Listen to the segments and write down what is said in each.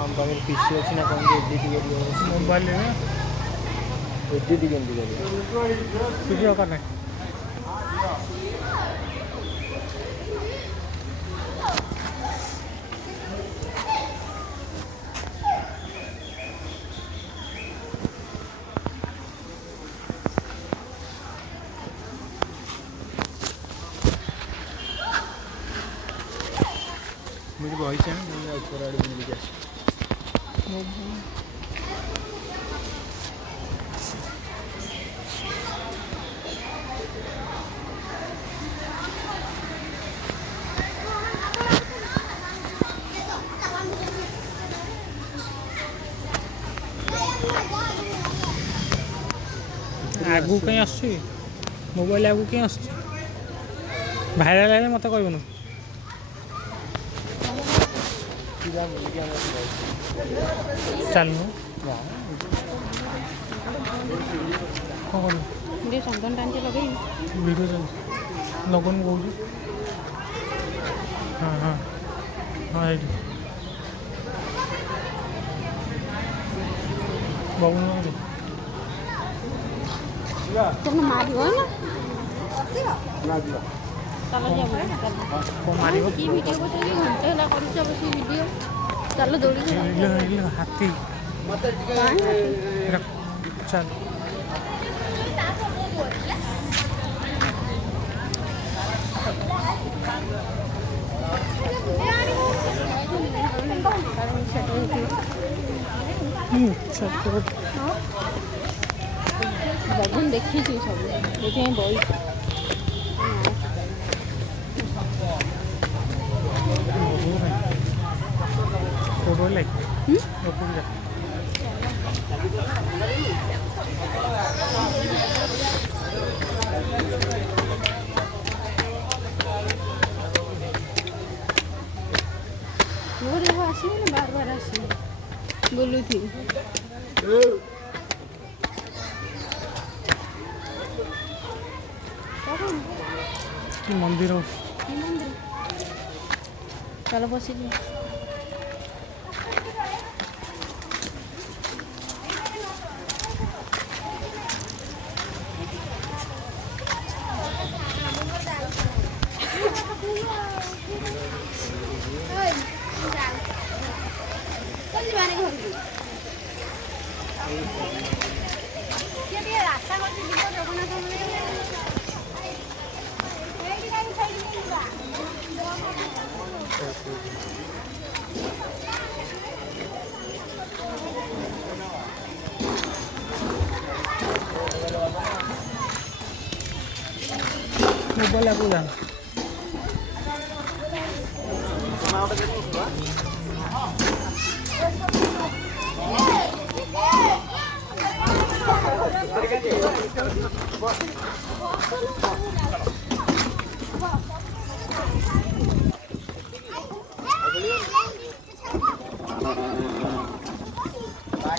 ଆମ ପାଖରେ ପିସି ଅଛି ନା କ'ଣ ଏଡ଼ିଟ୍ କରିବ ମୋବାଇଲରେ ଏଡ଼ିଟ୍ କେମିତି କରିବ କିଛି ଦରକାର ନାହିଁ। मुझे बहुत है मैं ऊपर आड़े मिल गया आगू कहीं आस मोबाइल आगू कहीं आस भाइराल है मत कहून चलनु कौन चंदन टांचे लगे वीडियो चल लगन कौन हाँ हाँ हाँ ये बाबू तुम मारी हो ना चलो को मारी की वीडियो को चाहिए घंटे होला करूछ बस वीडियो चलो दौड़ी हाथी चल बगुन देखी सब देखिए बई फोटो लाइक आसने बार बार आस बोलू थी मंदिर चलो बस मोबाइल आगू जा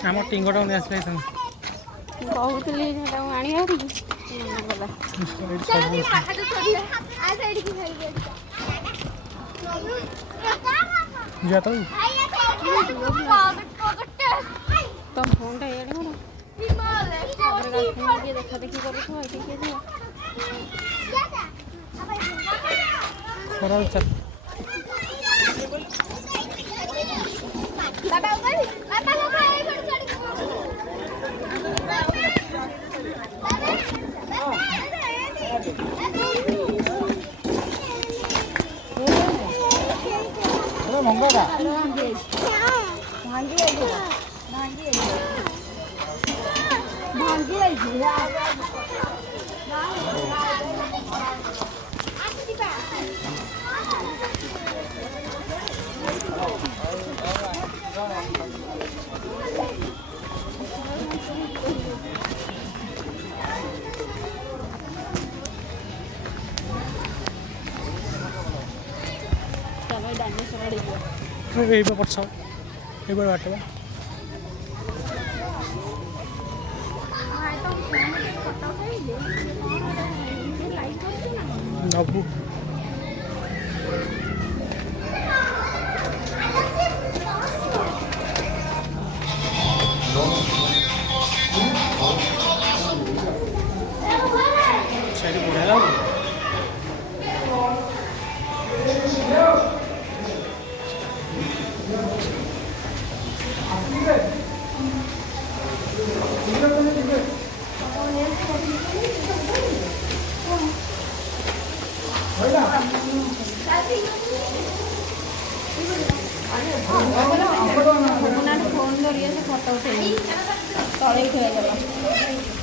आम टिंगटा नहीं आस कहूली आनी जाता तुम फोन टा ये देखा देखी कर चल मंगा यही पर्छ यही बाटो नबू ଫୋନ୍ ଧରିକି ସେ ଫଟୋ ଉଠେଇବି ତଳେ ଉଠେଇବା